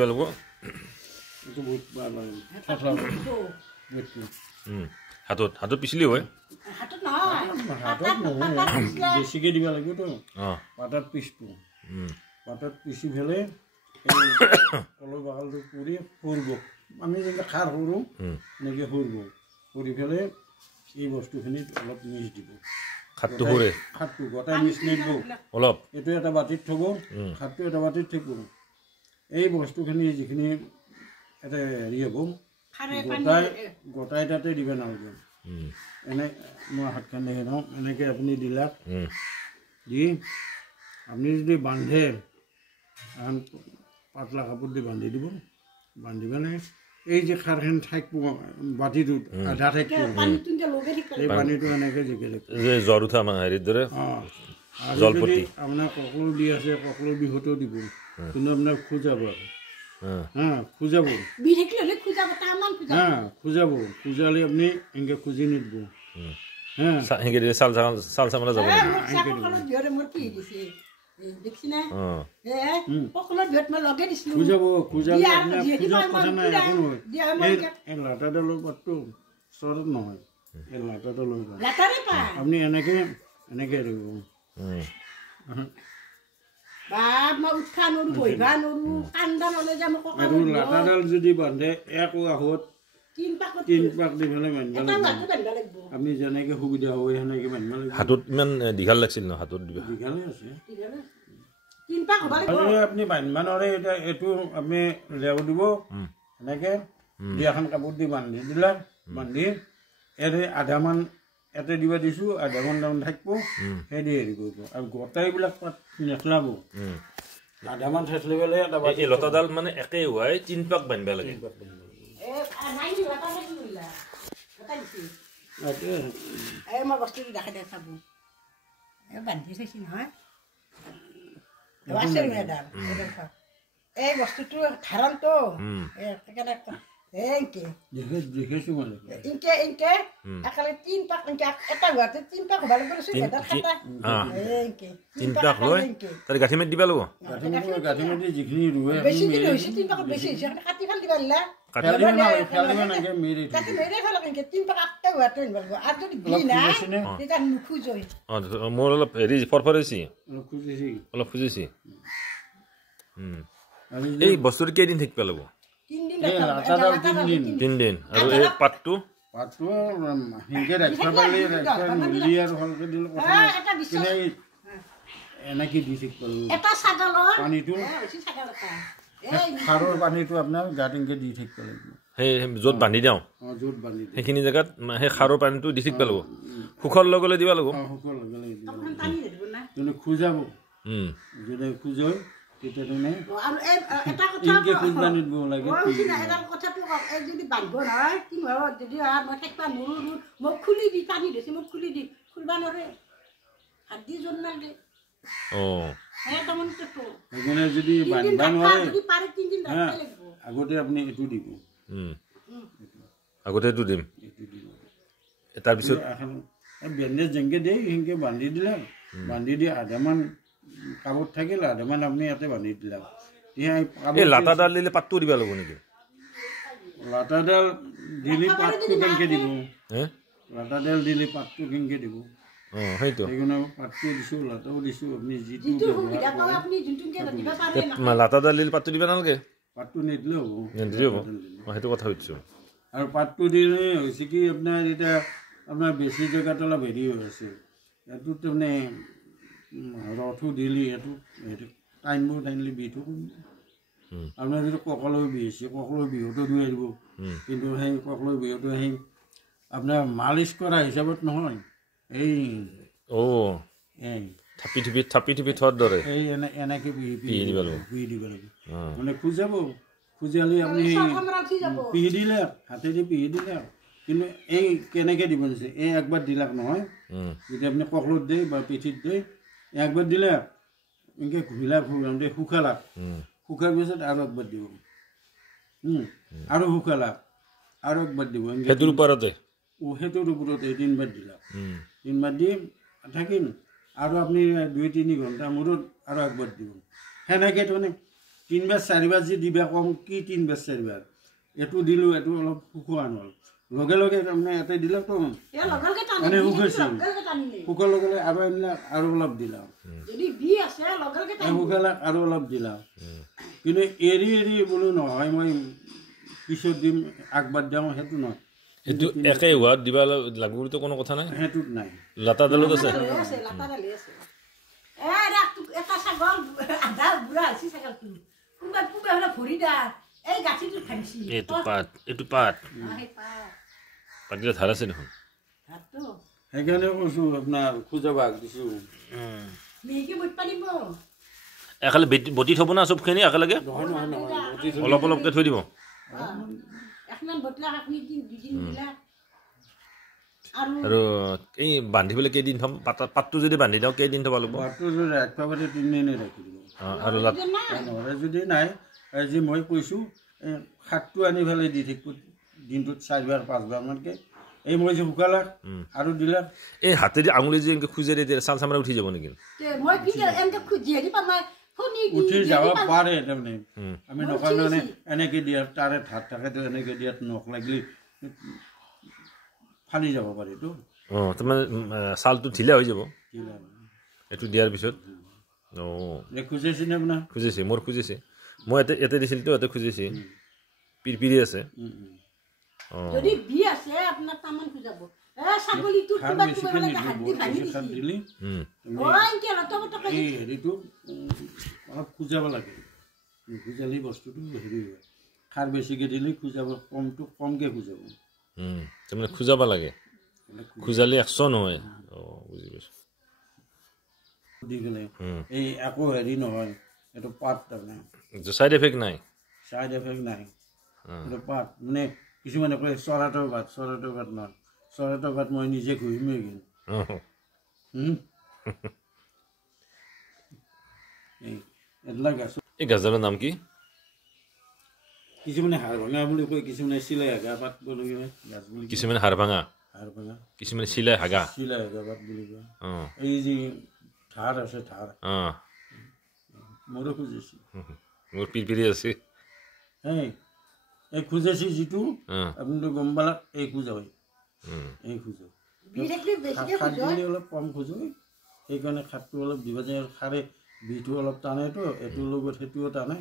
বেলগো এইটো বহুত ভাল লাগে হাতত হাতত পিছলি হয় হাতত নহয় হাতত নহয় বেছিকৈ দিব লাগিবতো অঁ পাতত পিছটো পাতত পিছি ফেলে কলৰ বাকলিটো পুৰি সৰিব আমি যেনেকৈ খাৰ সৰোঁ এনেকৈ সৰিব সৰি ফেলে এই বস্তুখিনিত অলপ মিক্স দিব খাৰটো সৰে খাৰটো গোটাই মিক্স নিদিব অলপ এইটো এটা বাতিত থ'ব খাৰটো এটা বাতিত থাকিব এই বস্তুখিনি যিখিনি এটা হেৰি হ'ব গোটাই তাতে দিব নালাগে এনে মই হাতখন দেখি লওঁ এনেকৈ আপুনি দিলাক দি আপুনি যদি বান্ধে এখন পাতলা কাপোৰ দি বান্ধি দিব বান্ধি মানে এই যে খাৰখিনি থাকিব বাতিটোত আধা থাকিব এই পানীটো এনেকৈ জিকি থাকিব জ্বৰ উঠা হেৰিৰ দৰে অঁ আৰু যদি আপোনাৰ কঁকলৰ দি আছে কঁকলৰ বিষতো দিব কিন্তু আপোনাৰ খোজাব হা খোজাব খোজাব খোজালে আপুনি এনেকৈ খুজি নিদিব হা চাল চামলা যাব খোজাব খোজালে আপোনাৰ খোজাৰ কথা নাই একো নহয় এই লাটাডালৰ পাতটো চৰত নহয় এই লাটাডালৰ পাত আপুনি এনেকৈ এনেকৈ দিব আৰু লাটাডাল যদি বান্ধে এক আহত 3 পাক দি পেলাই বান্ধিব লাগিব আপুনি যেনেকৈ সুবিধা হ'ব সেনেকৈ বান্ধিব লাগিব হাতত ইমান দীঘল লাগিছিল ন হাতত দিবা দীঘালে আছে আপুনি বান্ধিব নোৱাৰে এতিয়া এইটো আপুনি লেও দিব এনেকৈ দুই এখন কাপোৰ দি বান্ধি দিলা বান্ধি ইয়াতে আধামান ইয়াতে দিব দিছোঁ আধামান দাম থাকিব সেই দি হেৰি কৰিব আৰু গোটাইবিলাক পাত নেখলাব আধামান থেচলি পেলাই এই লতাডাল মানে একে হোৱাই 3 পাক বান্ধিব লাগে মই বস্তুটো দেখাই দে চাব বান্ধি চাইছি নহয় এই বস্তুটো ধাৰণটো গাঁঠি মাৰি দিব লাগিব যিখিনি ৰুৱে মোৰ অলপ হেৰি ফৰফৰাইছি অলপ খুজিছি এই বস্তুটো কেইদিন থাকিব লাগিব 3 দিন আৰু এই পাতটো এনেকৈ দি থাকিব লাগিব সাৰৰ পানীটো আপোনাৰ গাত এনেকৈ দি থাকিব লাগিব সেই য'ত বান্ধি দিওঁ য'ত বান্ধি সেইখিনি জেগাত সেই সাৰৰ পানীটো দি থাকিব লাগিব সুখৰ লগে লগে দিব লাগিব সুখৰ লগে লগে দিব খোজাব যদি খোজয় তেতিয়া সেইকাৰণে যদি বান্ধিব নোৱাৰে আগতে আপুনি এইটো দিব আগতে এইটো দিম তাৰপিছত বেণ্ডেজ যেনেকৈ দিয়ে সেনেকৈ বান্ধি দিলে বান্ধি দি আধামান কাপোৰ থাকিলে আধামান আপুনি ইয়াতে বান্ধি দিলে এই লাটাডাল দিলে পাতটো দিব লাগিব নেকি লাটাডাল দিলে পাতটো কেনেকৈ দিব লাটাডাল দিলে পাতটো কেনেকৈ দিব সেইটো সেইকাৰণে পাতটো দিছোঁ লাটাও দিছোঁ আপুনি যিটো লাটাডাল দিলে পাতটো দিব নালাগে পাতটো নিদিলেও হ'ব নিদিলেও হ'ব মই সেইটো কথা সুধিছোঁ আৰু পাতটো দিলে হৈছে কি আপোনাৰ এতিয়া আপোনাৰ বেছি জেগাত অলপ হেৰি হৈ আছে এইটোত তাৰমানে ৰথো দিলে এইটো টাইমবোৰ টাইমলি বিহটো আপোনাৰ যিটো কঁকালৰ বিহ আছে কঁকালৰ বিহুটো লৈ আহিব কিন্তু সেই কঁকালৰ বিহুটো সেই আপোনাৰ মালিচ কৰা হিচাপত নহয় এই থাপি থুপি থোৱাৰ দৰে এই এনেকৈ পিহি দিব লাগিব মানে খোজাব খোজালে আপুনি পিহি দিলে হাতেদি পিহি দিলে কিন্তু এই কেনেকৈ দিব দিছে এই একবাৰ দিলাক নহয় যদি আপুনি কঁকালত দিয়ে বা পিঠিত দিয়ে একবাৰ দিলে এনেকৈ ঘূৰিলাক ঘূৰাওঁতে শুকালাক শুকাৰ পিছত আৰু একবাৰ দিব আৰু শুকালাক আৰু একবাৰ দিব সেইটোৰ ওপৰতে সেইটোৰ ওপৰতে 3 বাৰ দিলাক 3 বাৰ দি থাকিল আৰু আপুনি 2-3 ঘণ্টা মূৰত আৰু একবাৰ দিব সেনেকৈ তাৰমানে 3 বাৰ 4 বাৰ যি দিবা কম কি 3 বাৰ 4 বাৰ এটো দিলো এটো অলপ শুকুৱান হ'ল লগে লগে তাৰমানে এতে দিলা তো মানে শুকাইছিল শুকোৱাৰ লগে লগে আৰু আনিলা আৰু অলপ দিলা যদি বি আছে লগে লগে শুকালা আৰু অলপ দিলা কিন্তু এৰি এৰি বোলো নহয় মই পিছত দিম আগবাদ যাওঁ সেইটো নহয় এটো একে হোৱাত দিবা লাগিব তো কোনো কথা নাই হেতুত নাই লাটা দালত আছে লাটা দালি আছে এটা ছাগল আধা বুঢ়া আছে ছাগলটো কোনবা পুবে হলে ভৰি দা এই গাছিটো খাইছি এটো পাত পাতিলে ধাৰ আছে দেখোন হাতটো সেইকাৰণে কৈছো আপোনাৰ খুজাবাক দিছো মেকি বুট পানিব একালে বটি থব না সবখিনি একেলগে নহয় নহয় নহয় অলপ অলপকে থৈ দিব এখন বটলা আপনি দুদিন দিলা আৰু এই বান্ধিবলৈ কেইদিন থম পাতটো যদি বান্ধি দিওঁ কেইদিন থব লাগিব পাতটো যদি ৰাখিব পাৰে 3 দিন ৰাখি দিব আৰু নহ'লে যদি নাই আজি মই কৈছোঁ শাকটো আনি পেলাই দি থাকিব দিনটোত 4 বাৰ 5 বাৰ মানকে এই মই যে শুকালা আৰু দিলা এই হাতেদি আঙুলি যে এনেকৈ খুজে দিয়ে চাল চামৰা উঠি যাব নেকি মই কি এনেকৈ খুজিয়ে দি পাম উঠি যাব পাৰে তাৰমানে আমি নকওঁ মানে এনেকৈ দিয়া তাৰে ধাৰ থাকেতো এনেকৈ দিয়াত নখ লাগিলে ফালি যাব পাৰেতো তাৰমানে চালটো ঢিলা হৈ যাব এইটো দিয়াৰ পিছত খুজিছে নে আপোনাৰ খুজিছে মোৰ খুজিছে মই ইয়াতে দিছিলতো ইয়াতে খুজিছে পিৰপিৰি আছে যদি বি আছে আপোনাৰ তামান খুজাব ছাগলীটো কিবা কিবা হলে হাতি ভাঙি দিলি ওই কে লটবট কৰি হেৰিটো অলপ খুজাব লাগে খুজালি বস্তুটো হেৰি হয় খাৰ বেছিকৈ দিলে খুজাব কমকৈ খুজাব তাৰমানে খুজাব লাগে খুজালে একশন হয় বুজি পাইছোঁ দি পেলাই এই একো হেৰি নহয় এইটো পাত তাৰমানে চাইড এফেক্ট নাই চাইড এফেক্ট নাই এইটো পাত মানে কিছুমানে কয় চৰাইৰ ভাত নহয় চৰাইৰ ভাত মই নিজে ঘূৰিমেই কিন্তু এইবিলাক গাছ এই গাছডালৰ নাম কি কিছুমানে হাড় ভাঙা বুলি কয় কিছুমানে চিলাই হাগা পাত বুলি কয় গাছ বুলি কিছুমানে হাড় ভাঙা কিছুমানে চিলাই হাগা পাত বুলি কয় এই যে ধাৰ আছে ধাৰ মোৰো খুজিছে মোৰ পিৰপিৰি আছে এই খুজাইছে যিটো আপুনিতো গম পালা এই খোজা হয় এই খোজা খাৰ দিলে অলপ কম খোজো সেইকাৰণে খাৰটো অলপ দিব যায় খাৰে বিটো অলপ টানেতো এইটোৰ লগত সেইটোও টানে